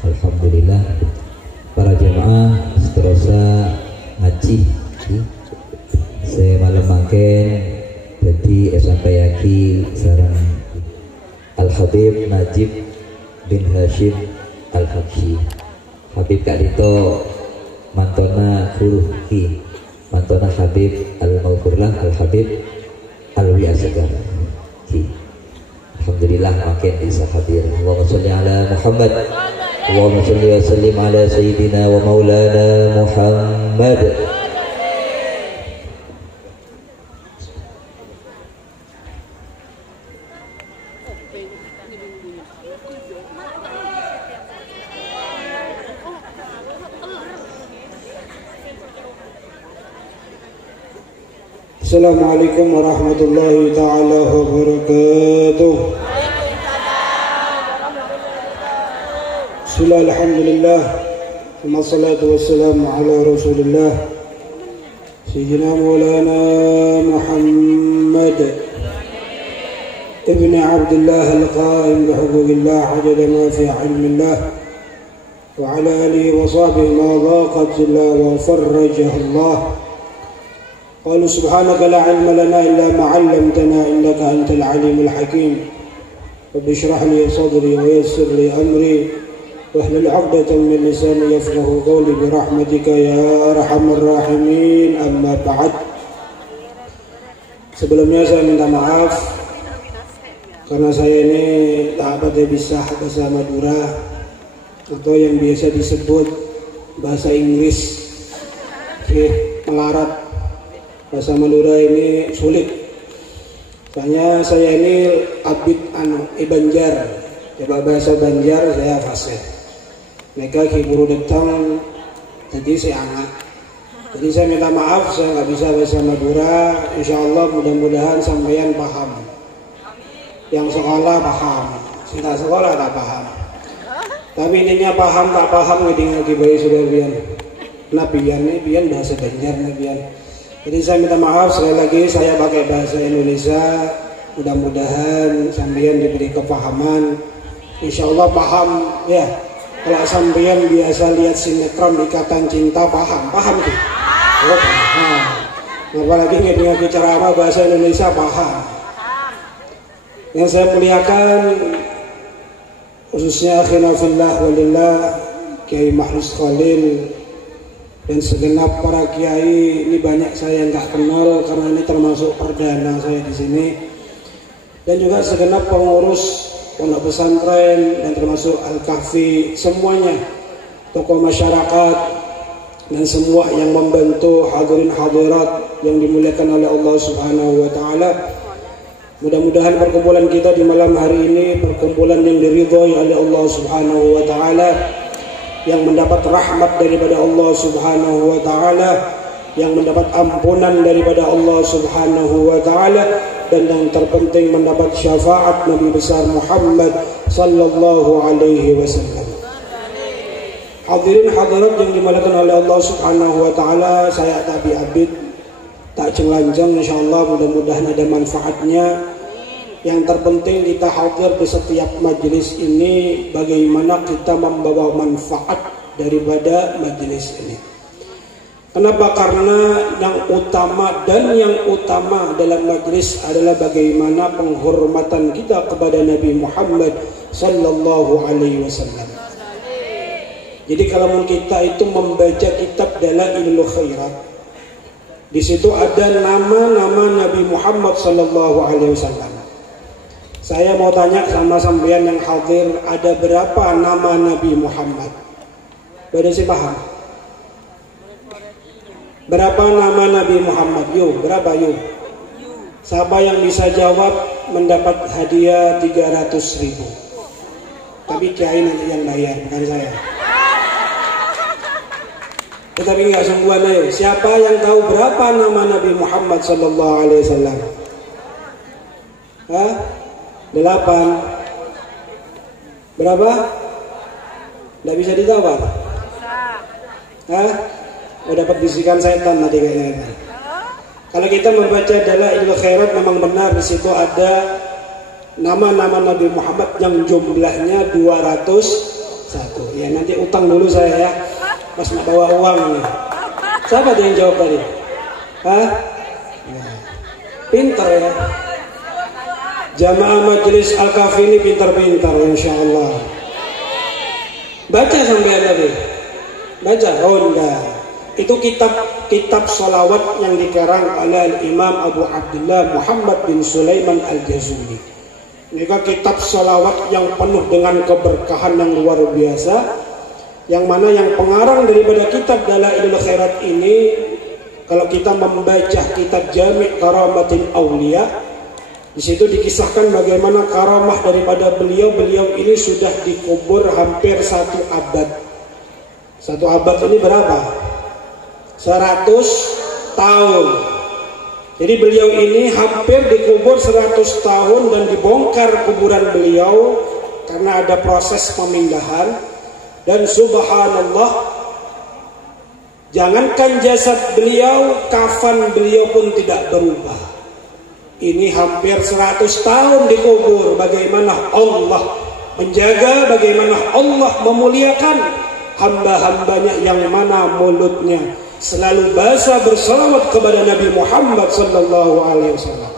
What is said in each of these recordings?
Alhamdulillah para jemaah seterusnya ngaji saya malam makin jadi sampai yaki sarang Al-Habib Najib bin Hashim Al-Habsyi Habib Kak Dito mantona Kuruhi mantona Habib Al-Maukurlah Al-Habib Alwi Asgar Alhamdulillah makin bisa hadir. Allahumma sholli ala Muhammad Allahumma sholli wa sallim ala sayyidina wa maulana Muhammad. Assalamualaikum warahmatullahi ta'ala wabarakatuh. Bismillah, alhamdulillah, wassalatu wassalamu ala rasulillah Sayyidina Maulana Muhammad ibn Abdullah al-Qaim bihuquqillah hajada ma fi ilmillah wa ala alihi wa sahbihi ma dhaqat zillah wa farrajah Allah. قالوا سبحانك لا علم لنا إلا ما علمتنا إنك أنت العليم الحكيم رب اشرح لي صدري ويسر لي أمري واحلل عقدة من لساني يفقهوا قولي برحمتك يا أرحم الراحمين أما بعد. Sebelumnya saya minta maaf karena saya ini tak pada bisa bahasa Madura atau yang biasa disebut bahasa Inggris melarat. Bahasa Madura ini sulit. Soalnya saya ini abid Banjar. Coba bahasa Banjar saya fasih. Mereka kiburu datang jadi saya anak. Jadi saya minta maaf saya nggak bisa bahasa Madura. Insya Allah mudah-mudahan sampeyan paham. Yang sekolah paham, tidak sekolah tak paham. Tapi intinya paham tak paham ngetinggal kibai sudah bian. Nah bian bahasa Banjar nih bian. Jadi saya minta maaf sekali lagi saya pakai bahasa Indonesia. Mudah-mudahan sampeyan diberi kepahaman. Insya Allah paham ya. Kalau sampeyan biasa lihat sinetron Ikatan Cinta paham tuh. Oh, paham. Apalagi dengan ceramah bahasa Indonesia paham. Yang saya muliakan khususnya akhina fillah walillah Kiai Mahrus Khalil dan segenap para kiai. Ini banyak saya nggak kenal karena ini termasuk perdana saya di sini, dan juga segenap pengurus pondok pesantren dan termasuk Al-Kahfi, semuanya tokoh masyarakat dan semua yang membantu hadirin hadirat yang dimuliakan oleh Allah Subhanahu wa taala. Mudah-mudahan perkumpulan kita di malam hari ini perkumpulan yang diridhoi oleh Allah Subhanahu wa taala, yang mendapat rahmat daripada Allah Subhanahu wa taala, yang mendapat ampunan daripada Allah Subhanahu wa taala, dan yang terpenting mendapat syafaat Nabi besar Muhammad sallallahu alaihi wasallam. Hadirin hadirat yang dimuliakan oleh Allah Subhanahu wa taala, saya tak abid tak celanjang, insyaallah mudah-mudahan ada manfaatnya. Yang terpenting kita hadir di setiap majelis ini, bagaimana kita membawa manfaat daripada majelis ini. Kenapa? Karena yang utama dalam majelis adalah bagaimana penghormatan kita kepada Nabi Muhammad sallallahu alaihi wasallam. Jadi kalau kita itu membaca kitab Dalailul Khairat, di situ ada nama-nama Nabi Muhammad sallallahu alaihi wasallam. Saya mau tanya sama sampean yang hadir, ada berapa nama Nabi Muhammad? Pada si paham? Berapa nama Nabi Muhammad? Yuk, berapa yuk? Siapa yang bisa jawab mendapat hadiah 300.000. Tapi kiai nanti yang bayar, bukan saya. Tetapi nggak sungguhan ayo. Siapa yang tahu berapa nama Nabi Muhammad sallallahu alaihi wasallam? Hah? 8. Berapa? Nggak bisa ditawar? Hah? Oh, dapat bisikan setan tadi kayaknya. Kalau kita membaca Dalailul Khairat memang benar di situ ada nama-nama Nabi Muhammad yang jumlahnya 201. Ya nanti utang dulu saya ya. Pas nak bawa uang nih. Siapa yang jawab tadi? Hah? Ya. Pintar ya. Jamaah Majelis Al-Kafi ini pintar-pintar insya Allah. Baca sampai tadi. Baca. Oh enggak. Itu kitab sholawat yang dikarang oleh Imam Abu Abdullah Muhammad bin Sulaiman Al-Jazuli. Ini kitab sholawat yang penuh dengan keberkahan yang luar biasa. Yang mana yang pengarang daripada kitab Dalailul Khairat ini, kalau kita membaca kitab Jami' Karamatil Aulia, di situ dikisahkan bagaimana karamah daripada beliau ini sudah dikubur hampir 1 abad. 1 abad ini berapa? 100 tahun. Jadi beliau ini hampir dikubur 100 tahun dan dibongkar kuburan beliau karena ada proses pemindahan. Dan subhanallah, jangankan jasad beliau, kafan beliau pun tidak berubah. Ini hampir 100 tahun dikubur. Bagaimana Allah menjaga, bagaimana Allah memuliakan hamba-hambanya yang mana mulutnya selalu bahasa bersalawat kepada Nabi Muhammad sallallahu alaihi wasallam.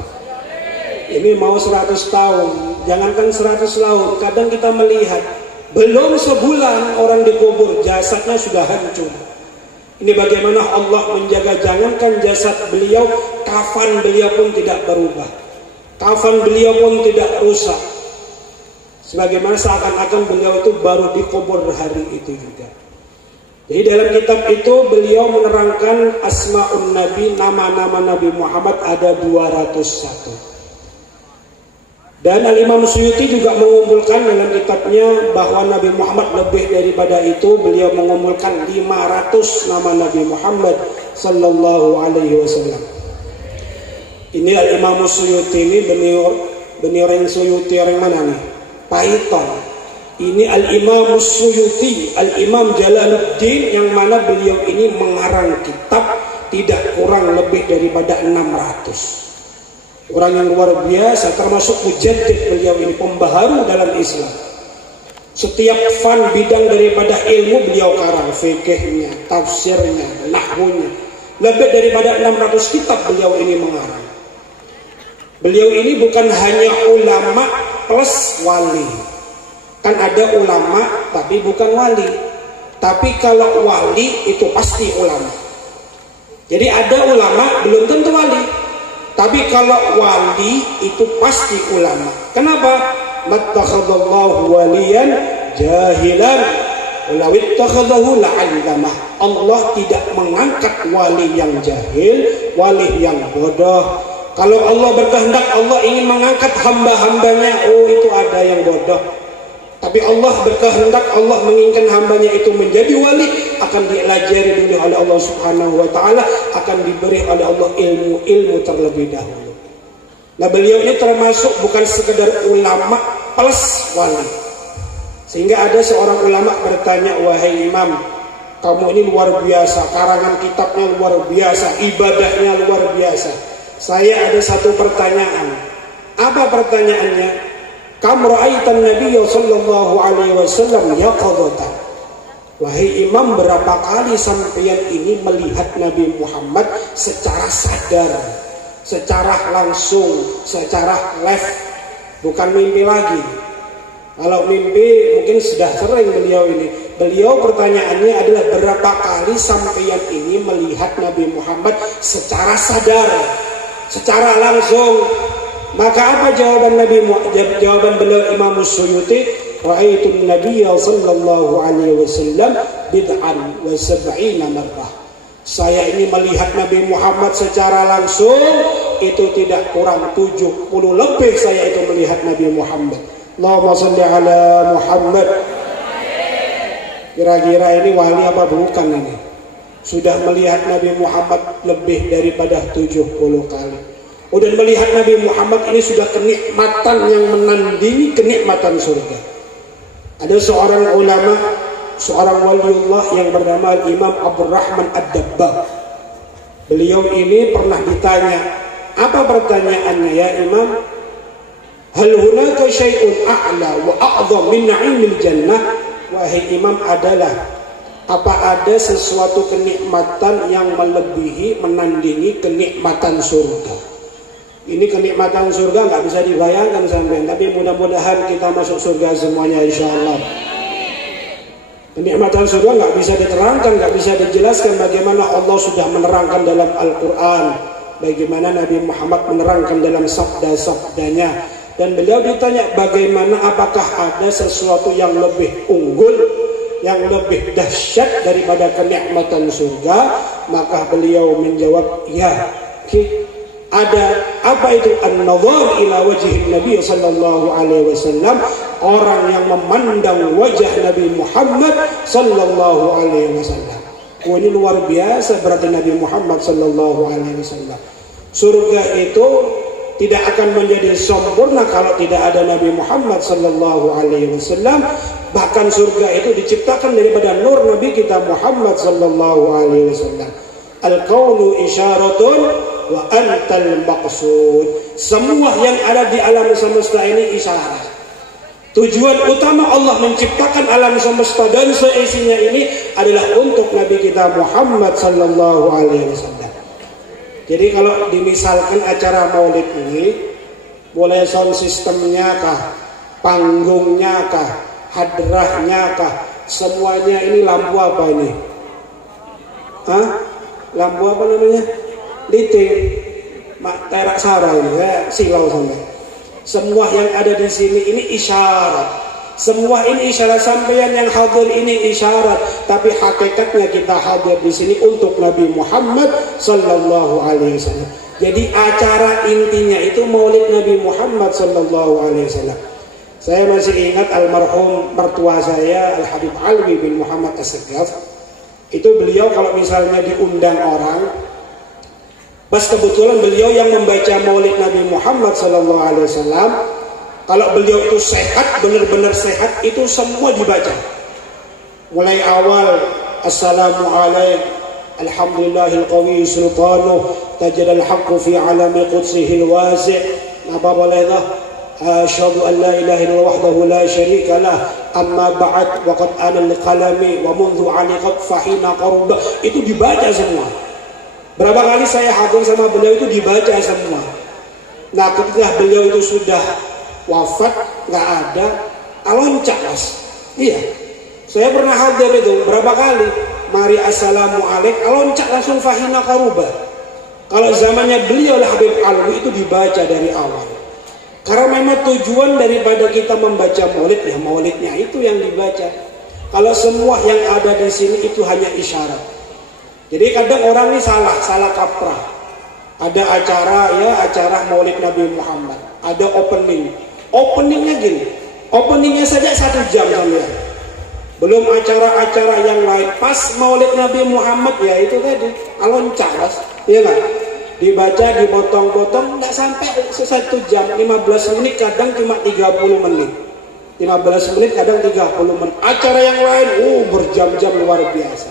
Ini mau 100 tahun, jangankan 100 tahun, kadang kita melihat belum sebulan orang dikubur jasadnya sudah hancur. Ini bagaimana Allah menjaga, jangankan jasad beliau, kafan beliau pun tidak berubah. Kafan beliau pun tidak rusak. Sebagaimana seakan-akan beliau itu baru dikubur hari itu juga. Jadi dalam kitab itu beliau menerangkan asma'un Nabi, nama-nama Nabi Muhammad ada 201. Dan Al-Imam Suyuti juga mengumpulkan dalam kitabnya bahwa Nabi Muhammad lebih daripada itu. Beliau mengumpulkan 500 nama Nabi Muhammad sallallahu alaihi wasallam. Ini Al-Imam Suyuti ini beliau orang Suyuti orang mana nih? Paiton. Ini Al-Imam Suyuti, Al-Imam Jalaluddin, yang mana beliau ini mengarang kitab tidak kurang lebih daripada 600. Orang yang luar biasa, termasuk mujaddid beliau ini, pembaharu dalam Islam. Setiap fan bidang daripada ilmu beliau karang, fikihnya, tafsirnya, nahwunya. Lebih daripada 600 kitab beliau ini mengarang. Beliau ini bukan hanya ulama plus wali. Kan ada ulama tapi bukan wali. Tapi kalau wali itu pasti ulama. Jadi ada ulama belum tentu wali. Tapi kalau wali itu pasti ulama. Kenapa? Mattakhadallahu waliyan jahilan walau ittakhadahu la'allamah. Allah tidak mengangkat wali yang jahil, wali yang bodoh. Kalau Allah berkehendak, Allah ingin mengangkat hamba-hambanya, oh itu ada yang bodoh. Tapi Allah berkehendak, Allah menginginkan hambanya itu menjadi wali, akan dielajari dulu oleh Allah Subhanahu wa ta'ala, akan diberi oleh Allah ilmu terlebih dahulu. Nah beliau ini termasuk bukan sekedar ulama plus wali. Sehingga ada seorang ulama bertanya, wahai imam, kamu ini luar biasa, karangan kitabnya luar biasa, ibadahnya luar biasa. Saya ada satu pertanyaan. Apa pertanyaannya? Kam ra'aitan Nabiya sallallahu alaihi wasallam yaqadatan. Wahai imam, berapa kali sampeyan ini melihat Nabi Muhammad secara sadar, secara langsung, secara live, bukan mimpi lagi. Kalau mimpi mungkin sudah sering beliau ini. Beliau pertanyaannya adalah berapa kali sampeyan ini melihat Nabi Muhammad secara sadar, secara langsung. Maka apa jawaban jawaban beliau Imam Suyuti? Ra'aitun Nabiyya sallallahu alaihi wasallam bid'an wa sab'ina marrah. Saya ini melihat Nabi Muhammad secara langsung itu tidak kurang 70 lebih saya itu melihat Nabi Muhammad. Allahumma shalli ala Muhammad. Kira-kira ini wali apa bukan ini? Sudah melihat Nabi Muhammad lebih daripada 70 kali. Dan melihat Nabi Muhammad ini sudah kenikmatan yang menandingi kenikmatan surga. Ada seorang ulama seorang waliullah yang bernama Imam Abdurrahman Ad-Dabbagh. Beliau ini pernah ditanya, apa pertanyaannya ya Imam? Hal hunaka syai'un a'la wa a'zam min na'imil jannah? Wahai Imam, apa ada sesuatu kenikmatan yang melebihi, menandingi kenikmatan surga? Ini kenikmatan surga nggak bisa dibayangkan sampai, tapi mudah-mudahan kita masuk surga semuanya insyaallah. Kenikmatan surga nggak bisa diterangkan, nggak bisa dijelaskan. Bagaimana Allah sudah menerangkan dalam Al-Quran, bagaimana Nabi Muhammad menerangkan dalam sabda-sabdanya. Dan beliau ditanya bagaimana, apakah ada sesuatu yang lebih unggul, yang lebih dahsyat daripada kenikmatan surga? Maka beliau menjawab, ya, ada. Apa itu? An-nazar ila wajhi Nabi sallallahu alaihi wasallam, orang yang memandang wajah Nabi Muhammad sallallahu alaihi wasallam. Oh, ini luar biasa berarti Nabi Muhammad sallallahu alaihi wasallam. Surga itu tidak akan menjadi sempurna kalau tidak ada Nabi Muhammad sallallahu alaihi wasallam. Bahkan surga itu diciptakan daripada nur Nabi kita Muhammad sallallahu alaihi wasallam. Al-kaunu isyaratun wa antal maqsud. Semua yang ada di alam semesta ini isyarat. Tujuan utama Allah menciptakan alam semesta dan seisinya ini adalah untuk Nabi kita Muhammad sallallahu alaihi wasallam. Jadi kalau dimisalkan acara maulid ini, boleh sound sistemnya kah, panggungnya kah, hadrahnya kah, semuanya ini lampu apa ini? Hah? Lampu apa namanya? Liting, terak sara ini, silau sampai. Semua yang ada di sini ini isyarat. Semua ini isyarat, sampeyan yang hadir ini isyarat, tapi hakikatnya kita hadir di sini untuk Nabi Muhammad sallallahu alaihi wasallam. Jadi acara intinya itu Maulid Nabi Muhammad sallallahu alaihi wasallam. Saya masih ingat almarhum mertua saya Al Habib Alwi bin Muhammad As-Segaf. Itu beliau kalau misalnya diundang orang, pas kebetulan beliau yang membaca Maulid Nabi Muhammad sallallahu alaihi wasallam. Kalau beliau itu sehat, benar-benar sehat, itu semua dibaca. Mulai awal, Assalamualaikum, Alhamdulillahil qawi sultanuh, tajadal haqqu fi alami qudsihil wasi'. Apa boleh dah? Asyhadu an la ilaha illallah wahdahu la syarika lah. Amma ba'd wa qad ana al-qalami wa mundhu 'aliqat fahina qarba. Itu dibaca semua. Berapa kali saya hadir sama beliau itu dibaca semua. Nah, ketika beliau itu sudah wafat, nggak ada, loncak mas. Iya, saya pernah hadir itu berapa kali. Mari assalamualaikum, loncak langsung fahina karuba. Kalau zamannya beliau lah Habib Alwi itu dibaca dari awal. Karena memang tujuan daripada kita membaca maulid, ya maulidnya itu yang dibaca. Kalau semua yang ada di sini itu hanya isyarat. Jadi kadang orang ini salah kaprah. Ada acara maulid Nabi Muhammad, ada openingnya gini, openingnya saja 1 jam sampai. Belum acara-acara yang lain. Pas maulid Nabi Muhammad ya itu tadi loncak mas, iya nggak? Dibaca, dipotong-potong, nggak sampai 1 jam, 15 menit, kadang cuma 30 menit. 15 menit, kadang 30 menit. Acara yang lain, berjam-jam luar biasa.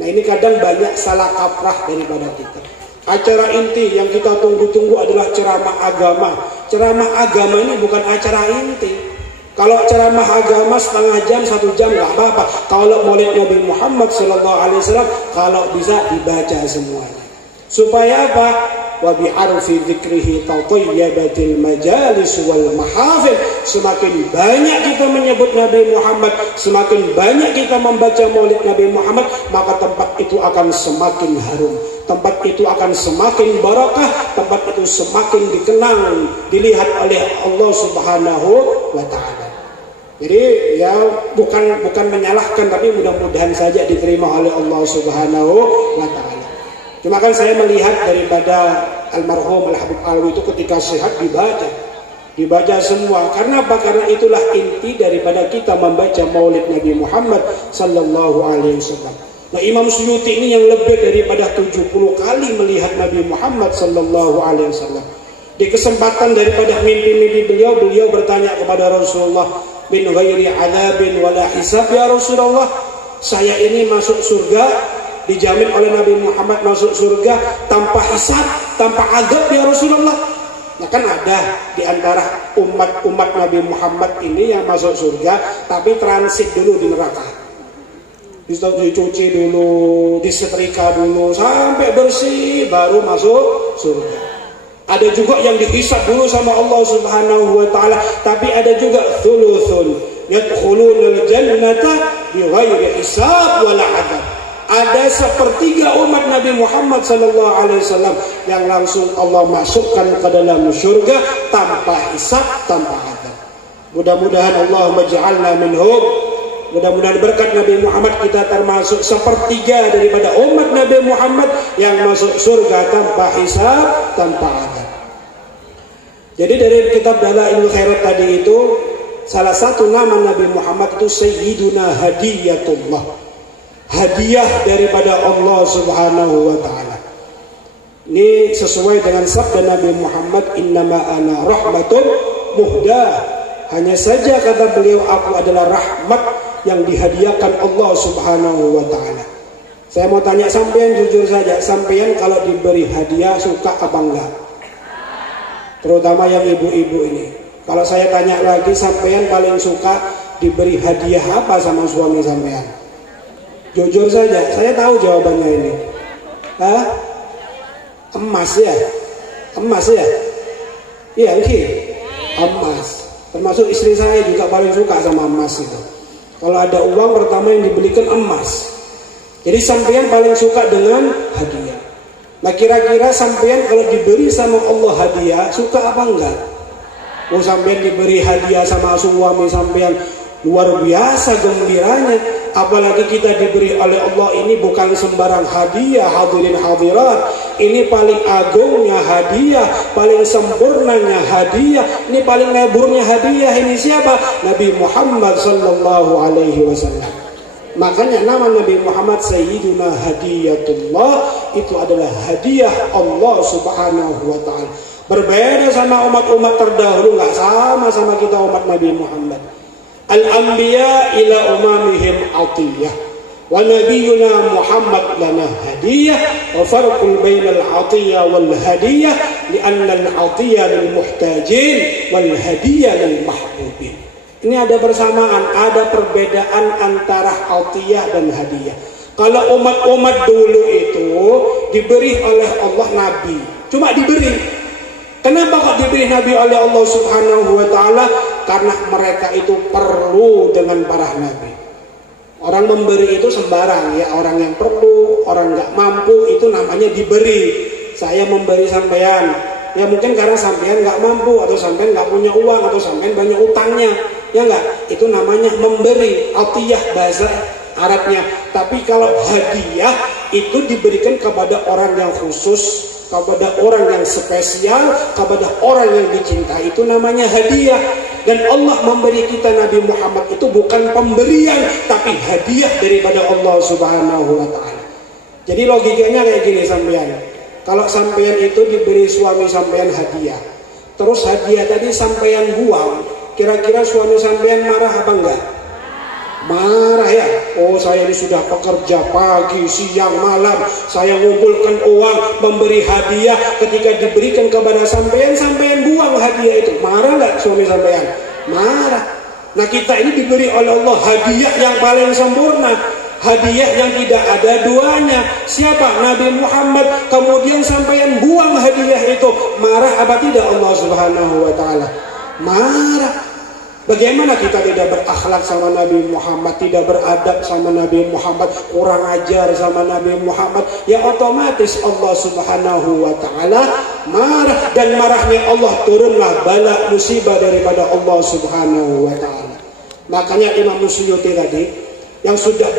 Nah ini kadang banyak salah kaprah daripada kita. Acara inti yang kita tunggu-tunggu adalah ceramah agama. Ceramah agama ini bukan acara inti. Kalau ceramah agama setengah jam, 1 jam nggak apa-apa. Kalau maulid Nabi Muhammad SAW, kalau bisa dibaca semuanya. Supaya apa? Wa bi'arfi dzikrihi tatayyabatil majalis wal mahafil. Semakin banyak kita menyebut Nabi Muhammad, semakin banyak kita membaca maulid Nabi Muhammad, maka tempat itu akan semakin harum. Tempat itu akan semakin barakah, tempat itu semakin dikenang, dilihat oleh Allah Subhanahu wa taala. Jadi ya bukan menyalahkan, tapi mudah-mudahan saja diterima oleh Allah Subhanahu wa taala. Cuma kan saya melihat daripada almarhum Al Habib Alwi itu ketika sehat dibaca semua. Karena apa? Karena itulah inti daripada kita membaca maulid Nabi Muhammad sallallahu alaihi wasallam. Nah, Imam Suyuti ini yang lebih daripada 70 kali melihat Nabi Muhammad sallallahu alaihi wasallam. Di kesempatan daripada mimpi-mimpi beliau bertanya kepada Rasulullah, min ghairi adzabin wala hisab ya Rasulullah, saya ini masuk surga, dijamin oleh Nabi Muhammad masuk surga tanpa hisab, tanpa azab ya Rasulullah. Nah kan ada di antara umat Nabi Muhammad ini yang masuk surga tapi transit dulu di neraka, dicuci dulu, disetrika dulu sampai bersih baru masuk surga. Ada juga yang dihisab dulu sama Allah Subhanahu wa taala, tapi ada juga thuluthun yadkhulunal jannata bighairi hisab wala adab. Ada sepertiga umat Nabi Muhammad sallallahu alaihi wasallam yang langsung Allah masukkan ke dalam surga tanpa hisab, tanpa adab. Mudah-mudahan Allah maj'alna minhum. Mudah-mudahan berkat Nabi Muhammad kita termasuk sepertiga daripada umat Nabi Muhammad yang masuk surga tanpa hisab, tanpa adab. Jadi dari kitab Dalailul Khairat tadi itu, salah satu nama Nabi Muhammad itu Sayyiduna Hadiyatullah, hadiah daripada Allah Subhanahu wa ta'ala. Ini sesuai dengan sabda Nabi Muhammad, innama ana rahmatun muhdah. Hanya saja kata beliau, aku adalah rahmat yang dihadiahkan Allah Subhanahu wa ta'ala. Saya mau tanya sampean jujur saja, sampean kalau diberi hadiah suka apa enggak? Terutama yang ibu-ibu ini. Kalau saya tanya lagi, sampean paling suka diberi hadiah apa sama suami sampean? Jujur saja, saya tahu jawabannya ini. Hah? Emas ya? Emas ya? Iya, oke. Emas. Termasuk istri saya juga paling suka sama emas itu. Kalau ada uang pertama yang dibelikan emas. Jadi sampean paling suka dengan hadiah. Nah kira-kira sampean kalau diberi sama Allah hadiah suka apa enggak? Oh sampean diberi hadiah sama suami sampean luar biasa gembiranya. Apalagi kita diberi oleh Allah ini bukan sembarang hadiah, hadirin hadirat. Ini paling agungnya hadiah, paling sempurnanya hadiah, ini paling leburnya hadiah. Ini siapa? Nabi Muhammad sallallahu alaihi wasallam. Makanya nama Nabi Muhammad Sayyiduna Hadiyatullah, itu adalah hadiah Allah Subhanahu wa ta'ala. Berbeda sama umat-umat terdahulu, nggak sama kita umat Nabi Muhammad. Al-anbiya ila umamihim atiyah, wa nabiyuna Muhammad lana hadiyah, wa farqul bainal atiyah wal hadiyah li'anna al-atiyah lil muhtajin wal hadiyah lil mahbubin. Ini ada persamaan, ada perbedaan antara atiyah dan hadiah. Kalau umat-umat dulu itu diberi oleh Allah Nabi, cuma diberi. Kenapa kok diberi Nabi oleh Allah Subhanahu wa ta'ala? Karena mereka itu perlu dengan para Nabi. Orang memberi itu sembarang ya, orang yang perlu, orang nggak mampu itu namanya diberi. Saya memberi sampean, ya mungkin karena sampean nggak mampu, atau sampean nggak punya uang, atau sampean banyak utangnya. Ya enggak, itu namanya memberi, atiyah bahasa Arabnya. Tapi kalau hadiah itu diberikan kepada orang yang khusus, kepada orang yang spesial, kepada orang yang dicintai, itu namanya hadiah. Dan Allah memberi kita Nabi Muhammad itu bukan pemberian, tapi hadiah daripada Allah Subhanahu wa ta'ala. Jadi logikanya kayak gini sampean. Kalau sampean itu diberi suami sampean hadiah, terus hadiah tadi sampean buang, kira-kira suami sampean marah apa enggak? Marah ya. Oh saya ini sudah bekerja pagi, siang, malam, saya ngumpulkan uang, memberi hadiah, ketika diberikan kepada sampean, sampean buang hadiah itu. Marah enggak suami sampean? Marah. Nah kita ini diberi oleh Allah hadiah yang paling sempurna, hadiah yang tidak ada duanya. Siapa? Nabi Muhammad. Kemudian sampean buang hadiah itu, marah apa tidak Allah Subhanahu wa ta'ala? Marah. Bagaimana kita tidak berakhlak sama Nabi Muhammad, tidak beradab sama Nabi Muhammad, kurang ajar sama Nabi Muhammad, ya otomatis Allah Subhanahu wa ta'ala marah. Dan marahnya Allah turunlah bala musibah daripada Allah Subhanahu wa ta'ala. Makanya Imam Suyuti tadi yang sudah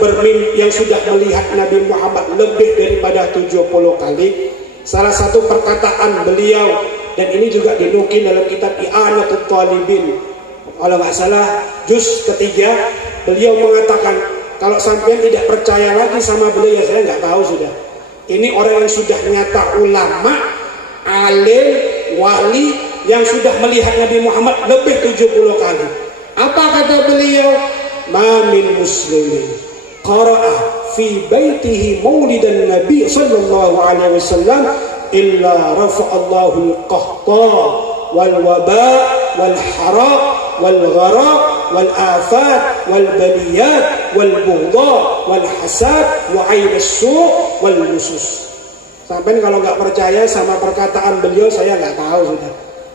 melihat Nabi Muhammad lebih daripada 70 kali, salah satu perkataan beliau, dan ini juga dinukil dalam kitab I'anatul Talibin, kalau nggak salah juz ketiga, beliau mengatakan kalau sampean tidak percaya lagi sama beliau, ya saya nggak tahu sudah. Ini orang yang sudah nyata ulama, alim, wali, yang sudah melihat Nabi Muhammad lebih 70 kali. Apa kata beliau? Ma min muslimin qara'a fi baitihi maulidan nabi sallallahu alaihi wasallam illa rafa'allahu al-qahta wal waba wal hara wal ghara wal afat wal baliyat wal bughdha wal hasad wa aib as-su' wal nusus. Sampai kalau nggak percaya sama perkataan beliau, saya nggak tahu sudah.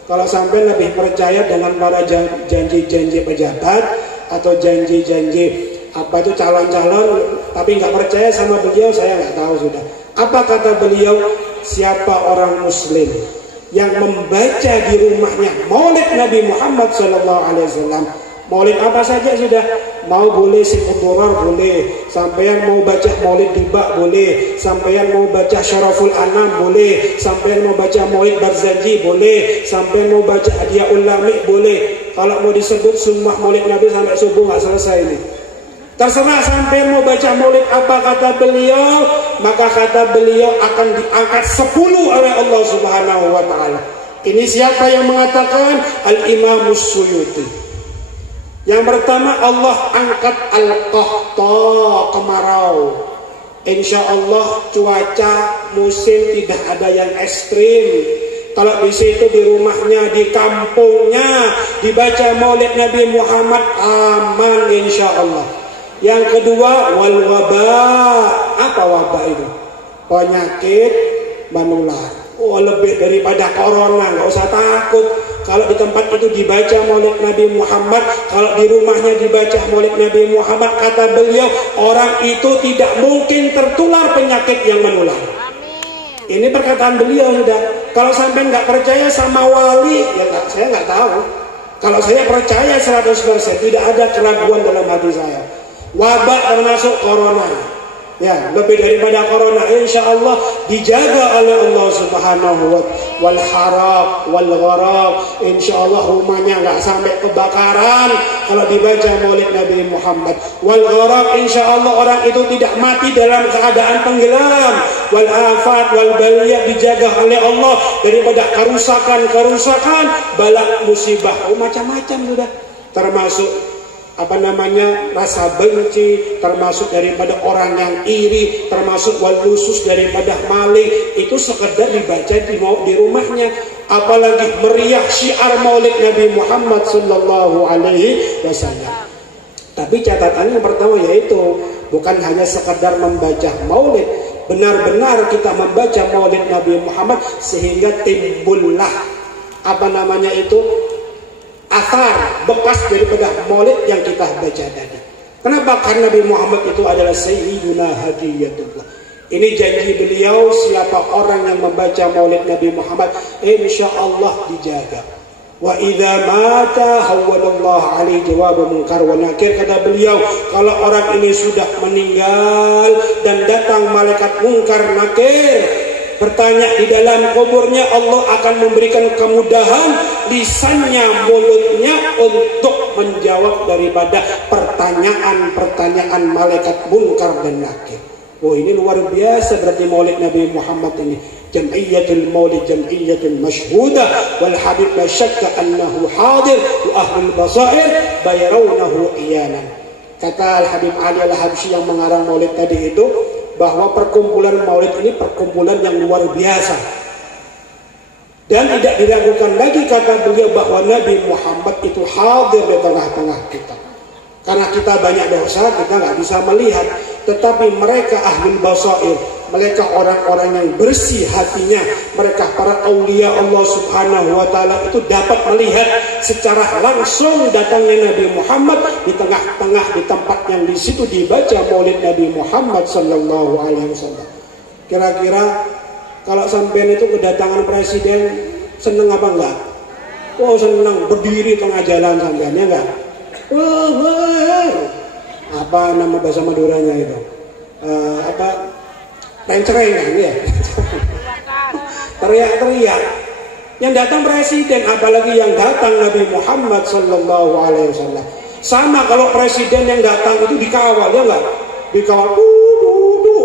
Kalau sampai lebih percaya dengan para janji-janji pejabat atau janji-janji apa itu calon-calon, tapi nggak percaya sama beliau, saya nggak tahu sudah. Apa kata beliau? Siapa orang muslim yang membaca di rumahnya maulid Nabi Muhammad SAW, maulid apa saja sudah, mau boleh Sifudurar boleh, sampean mau baca maulid Diba boleh, sampean mau baca Syaraful Anam boleh, sampean mau baca maulid Barzanji boleh, sampean mau baca Hadiyaul Lami boleh. Kalau mau disebut sunnah maulid Nabi sampai subuh nggak selesai ini. Terserah sampai mau baca maulid apa kata beliau, maka kata beliau akan diangkat 10 oleh Allah Subhanahu wa taala. Ini siapa yang mengatakan? Al-Imam Suyuti. Yang pertama, Allah angkat al-qahta, kemarau. Insya Allah cuaca musim tidak ada yang ekstrim. Kalau di situ di rumahnya, di kampungnya dibaca maulid Nabi Muhammad, aman insya Allah. Yang kedua, wal wabah. Apa wabah itu? Penyakit menular. Oh, lebih daripada corona, nggak usah takut. Kalau di tempat itu dibaca maulid Nabi Muhammad, kalau di rumahnya dibaca maulid Nabi Muhammad, kata beliau, orang itu tidak mungkin tertular penyakit yang menular. Amin. Ini perkataan beliau sudah. Kalau sampai nggak percaya sama wali, ya saya nggak tahu. Kalau saya percaya 100%, tidak ada keraguan dalam hati saya. Wabah termasuk corona, ya lebih daripada corona, insya Allah dijaga oleh Allah Subhanahu wal haraq wal gharaq. Insya Allah rumahnya nggak sampai kebakaran kalau dibaca maulid Nabi Muhammad. Wal gharaq, insya Allah orang itu tidak mati dalam keadaan tenggelam. Wal afat wal baliyah, dijaga oleh Allah daripada kerusakan balak musibah, macam-macam sudah, termasuk rasa benci, termasuk daripada orang yang iri, termasuk wal lusus daripada maling. Itu sekedar dibaca di rumahnya. Apalagi meriah syiar maulid Nabi Muhammad sallallahu alaihi wasallam. Tapi catatan yang pertama yaitu bukan hanya sekedar membaca maulid, benar-benar kita membaca maulid Nabi Muhammad sehingga timbullah athar, bekas daripada maulid yang kita baca tadi. Kenapa? Karena Nabi Muhammad itu adalah Sayyiduna Hadiyatullah. Ini janji beliau, siapa orang yang membaca maulid Nabi Muhammad, insya Allah dijaga. Wa idza mata hawwalallahu alaihi jawab munkar wa nakir. Kata beliau, kalau orang ini sudah meninggal dan datang malaikat munkar nakir bertanya di dalam kuburnya, Allah akan memberikan kemudahan lisannya, mulutnya untuk menjawab daripada pertanyaan-pertanyaan malaikat munkar dan nakir. Oh, ini luar biasa berarti maulid Nabi Muhammad ini. Jam'iyatul maulid jam'iyatul masyhudah wal habib la syakka annahu hadir wa ahlul basair bayarawnahu iyanan. Kata Al-Habib Ali Al-Habsyi yang mengarang maulid tadi itu, bahwa perkumpulan maulid ini perkumpulan yang luar biasa. Dan tidak diragukan lagi kata beliau bahwa Nabi Muhammad itu hadir di tengah-tengah kita. Karena kita banyak dosa, kita nggak bisa melihat. Tetapi mereka ahlul basair, mereka orang-orang yang bersih hatinya, mereka para aulia Allah Subhanahu wa taala itu dapat melihat secara langsung datangnya Nabi Muhammad di tengah-tengah di tempat yang di situ dibaca maulid Nabi Muhammad sallallahu alaihi wasallam. Kira-kira kalau sampean itu kedatangan presiden, seneng apa enggak? Oh, seneng, berdiri tengah jalan sampean, ya enggak? Apa nama bahasa Maduranya itu? Pencerengan ya. Teriak-teriak. Yang datang presiden, apalagi yang datang Nabi Muhammad sallallahu alaihi wasallam. Sama kalau presiden yang datang itu dikawal, ya enggak? Dikawal,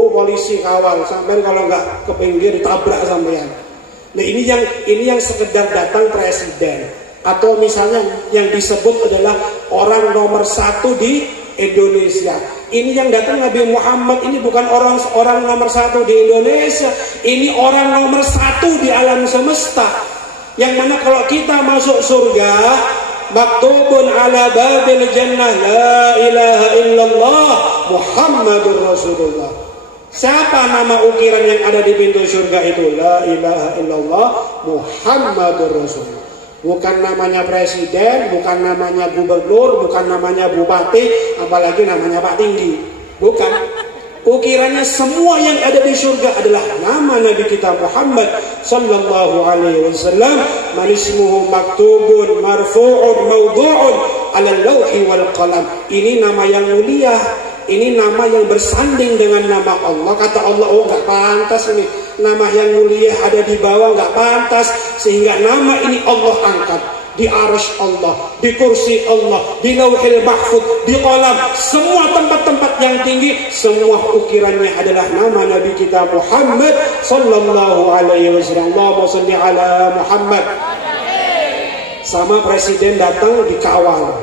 polisi kawal, sampai kalau enggak ke pinggir ditabrak sampean. Nah, ini yang sekedar datang presiden. Atau misalnya yang disebut adalah orang nomor 1 di Indonesia. Ini yang datang Nabi Muhammad ini bukan orang nomor satu di Indonesia, ini orang nomor satu di alam semesta. Yang mana kalau kita masuk surga, maktubun ala babil jannah la ilaha illallah Muhammadur Rasulullah. Siapa nama ukiran yang ada di pintu surga itu? La ilaha illallah Muhammadur Rasulullah. Bukan namanya presiden, bukan namanya gubernur, bukan namanya bupati, apalagi namanya Pak Tinggi. Bukan. Ukirannya semua yang ada di surga adalah nama Nabi kita Muhammad sallallahu alaihi wasallam. Man ismuhu maktubun marfu'un mawdu'un 'ala al-lawhi wal qalam. Ini nama yang mulia. Ini nama yang bersanding dengan nama Allah. Kata Allah, oh nggak pantas ini. Nama yang mulia ada di bawah, nggak pantas. Sehingga nama ini Allah angkat. Di arsy Allah, di kursi Allah, di lauhil mahfuz, di qalam. Semua tempat-tempat yang tinggi, semua ukirannya adalah nama Nabi kita Muhammad sallallahu alaihi wasallam. Allahumma shalli ala Muhammad. Sama presiden datang dikawal.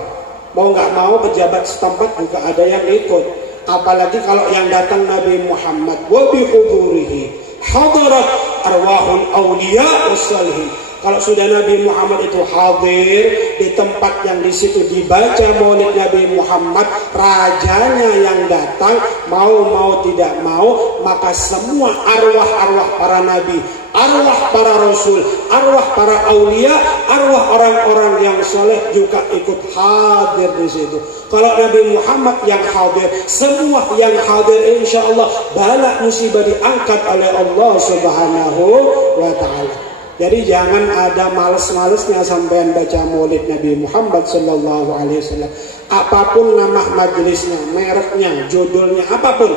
Mau nggak mau pejabat setempat juga ada yang ikut. Apalagi kalau yang datang Nabi Muhammad, wa bi hudurihi hadarat arwahul awliya wassalihin. Kalau sudah Nabi Muhammad itu hadir di tempat yang di situ dibaca maulid Nabi Muhammad, rajanya yang datang mau tidak mau, maka semua arwah-arwah para nabi, arwah para rasul, arwah para aulia, arwah orang-orang yang soleh juga ikut hadir di situ. Kalau Nabi Muhammad yang hadir, semua yang hadir insya Allah bala musibah diangkat oleh Allah Subhanahu wa Ta'ala. Jadi jangan ada males-malesnya sampean baca maulid Nabi Muhammad sallallahu alaihi wasallam. Apapun nama majelisnya, mereknya, judulnya, apapun.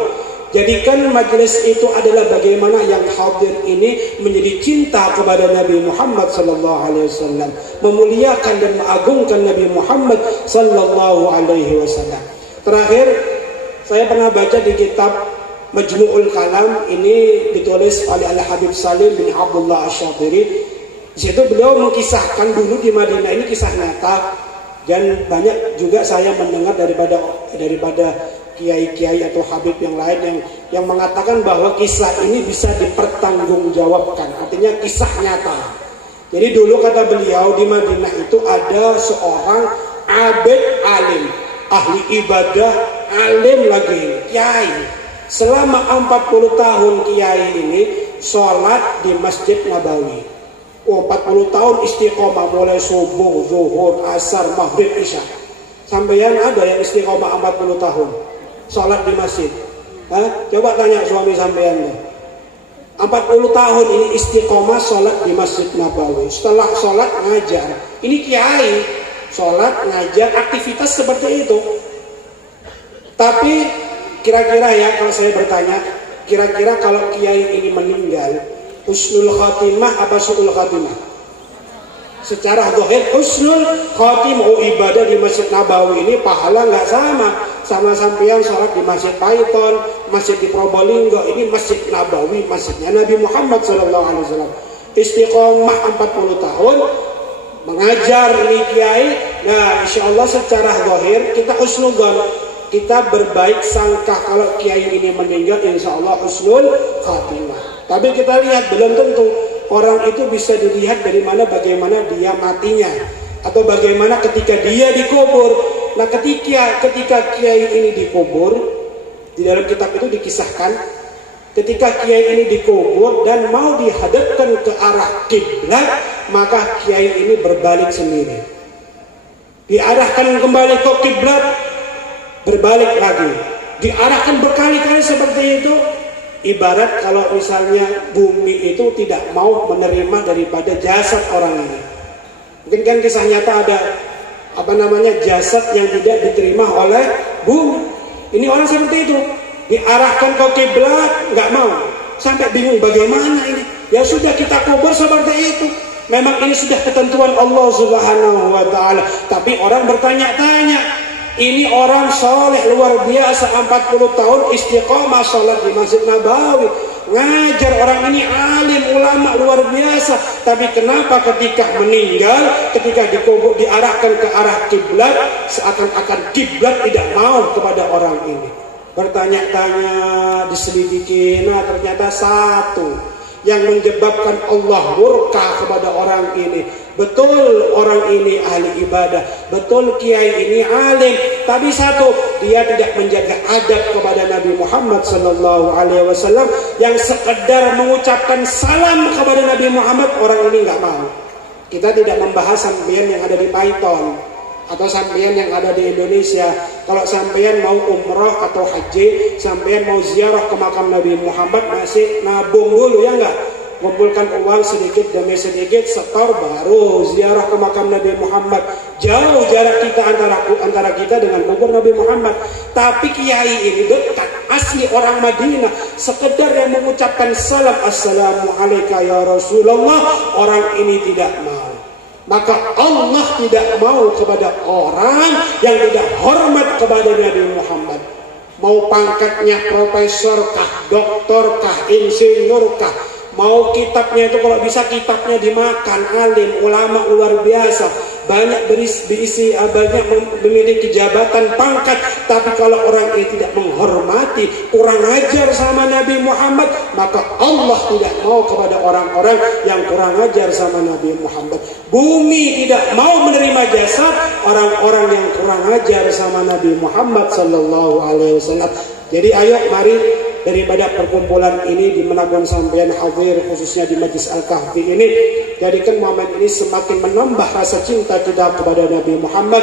Jadikan majelis itu adalah bagaimana yang hadir ini menjadi cinta kepada Nabi Muhammad sallallahu alaihi wasallam, memuliakan dan mengagungkan Nabi Muhammad sallallahu alaihi wasallam. Terakhir, saya pernah baca di kitab Majmu'ul Kalam, ini ditulis oleh Al-Habib Salim bin Abdullah Asy-Syafiri. Di situ beliau mengkisahkan dulu di Madinah, ini kisah nyata, dan banyak juga saya mendengar daripada kiai-kiai atau habib yang lain yang mengatakan bahwa kisah ini bisa dipertanggungjawabkan, artinya kisah nyata. Jadi dulu kata beliau di Madinah itu ada seorang abid alim, ahli ibadah, alim lagi, kiai. Selama 40 tahun kiai ini sholat di Masjid Nabawi. 40 tahun istiqomah, mulai subuh, zuhur, asar, maghrib, isya. Sampeyan ada yang istiqomah 40 tahun sholat di masjid? Coba tanya suami sampeyan. 40 tahun ini istiqomah sholat di Masjid Nabawi. Setelah sholat ngajar. Ini kiai, sholat, ngajar, aktivitas seperti itu. Tapi kira-kira ya, kalau saya bertanya, kira-kira kalau kiai ini meninggal, husnul khatimah apa su'ul khatimah? Secara zahir husnul khatimah, ibadah di Masjid Nabawi ini pahala nggak sama sampean sholat di Masjid Paiton, masjid di Probolinggo. Ini Masjid Nabawi, masjidnya Nabi Muhammad SAW. Istiqomah 40 tahun mengajar ini kiai. Nah, insya Allah secara zahir kita husnudzon, kita berbaik sangka kalau kiai ini meninggal, insya Allah husnul khatimah. Tapi kita lihat belum tentu orang itu bisa dilihat dari mana, bagaimana dia matinya, atau bagaimana ketika dia dikubur. Nah, ketika kiai ini dikubur, di dalam kitab itu dikisahkan, ketika kiai ini dikubur dan mau dihadapkan ke arah kiblat, maka kiai ini berbalik sendiri, diarahkan kembali ke kiblat, berbalik lagi, diarahkan berkali-kali seperti itu. Ibarat kalau misalnya bumi itu tidak mau menerima daripada jasad orang ini. Mungkin kan kisah nyata ada jasad yang tidak diterima oleh bumi. Ini orang seperti itu, diarahkan ke kiblat nggak mau, sampai bingung bagaimana ini. Ya sudah, kita kubur seperti itu. Memang ini sudah ketentuan Allah Subhanahu wa Ta'ala. Tapi orang bertanya-tanya. Ini orang soleh luar biasa, 40 tahun istiqomah sholat di Masjid Nabawi. ngajar orang ini alim, ulama luar biasa. Tapi kenapa ketika meninggal, ketika diarahkan ke arah kiblat, seakan-akan kiblat tidak mau kepada orang ini. Bertanya-tanya, diselidiki, nah ternyata satu yang menyebabkan Allah murka kepada orang ini. Betul orang ini ahli ibadah, betul kiai ini alim, tapi satu, dia tidak menjaga adab kepada Nabi Muhammad SAW, yang sekedar mengucapkan salam kepada Nabi Muhammad, orang ini nggak mau. Kita tidak membahas sampean yang ada di Python atau sampean yang ada di Indonesia. Kalau sampean mau umroh atau haji, sampean mau ziarah ke makam Nabi Muhammad, masih nabung dulu ya enggak? Kumpulkan uang sedikit demi sedikit, setor, baru ziarah ke makam Nabi Muhammad. Jauh jarak kita antara kita dengan kubur Nabi Muhammad. Tapi kiai ini dekat, asli orang Madinah, sekedar yang mengucapkan salam, assalamualaikum ya Rasulullah, orang ini tidak mau. Maka Allah tidak mau kepada orang yang tidak hormat kepada Nabi Muhammad. Mau pangkatnya profesor kah, doktor kah, insinyur kah, mau kitabnya itu kalau bisa kitabnya dimakan, alim, ulama luar biasa, banyak banyak memiliki jabatan, pangkat, tapi kalau orang ini tidak menghormati, kurang ajar sama Nabi Muhammad, maka Allah tidak mau kepada orang-orang yang kurang ajar sama Nabi Muhammad. Bumi tidak mau menerima jasa orang-orang yang kurang ajar sama Nabi Muhammad sallallahu alaihi wasallam. Jadi ayo mari, daripada perkumpulan ini dimanapun sampean hadir, khususnya di Majlis Al-Kahfi ini, jadikan momen ini semakin menambah rasa cinta kita kepada Nabi Muhammad,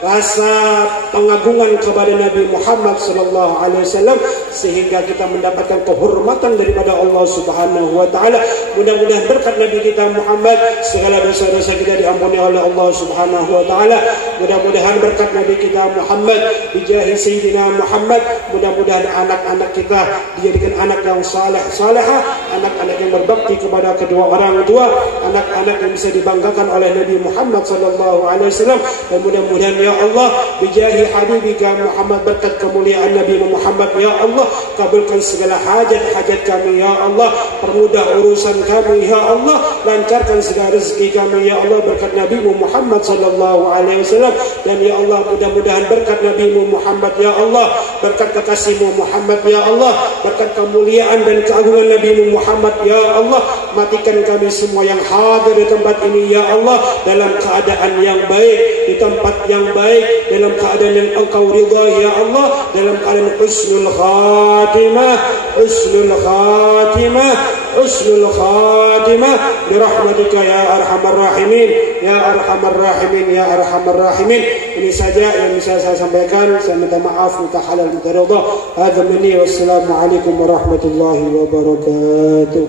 rasa pengagungan kepada Nabi Muhammad SAW, sehingga kita mendapatkan kehormatan daripada Allah Subhanahu wa Ta'ala. Mudah-mudahan berkat Nabi kita Muhammad segala dosa-dosa kita diampuni oleh Allah Subhanahu wa Ta'ala. Mudah-mudahan berkat Nabi kita Muhammad bijahi Sayyidina Muhammad, mudah-mudahan anak-anak kita dijadikan anak yang saleh-salehah, anak-anak yang berbakti kepada kedua orang tua, anak-anak yang bisa dibanggakan oleh Nabi Muhammad SAW. Dan mudah-mudahan ya Allah bijahi habibika Muhammad, berkat kemuliaan Nabi Muhammad ya Allah, kabulkan segala hajat-hajat kami ya Allah, permudah urusan kami ya Allah, lancarkan segala rezeki kami ya Allah, berkat Nabi Muhammad SAW. Dan ya Allah, mudah-mudahan berkat Nabi Muhammad ya Allah, berkat kekasihmu Muhammad ya Allah, berkat kemuliaan dan keagungan Nabi Muhammad ya Allah, matikan kami semua yang hadir di tempat ini ya Allah dalam keadaan yang baik, di tempat yang baik, dalam keadaan yang Engkau ridha ya Allah, dalam keadaan husnul khatimah, husnul khatimah, husnul khatimah, birahmatika ya arhamar rahimin, ya arhamar rahimin, ya arhamar rahimin. Ini saja yang bisa saya sampaikan. Saya minta maaf, minta halal, minta ridha. Hadza minni, wassalamu alaikum warahmatullahi wabarakatuh.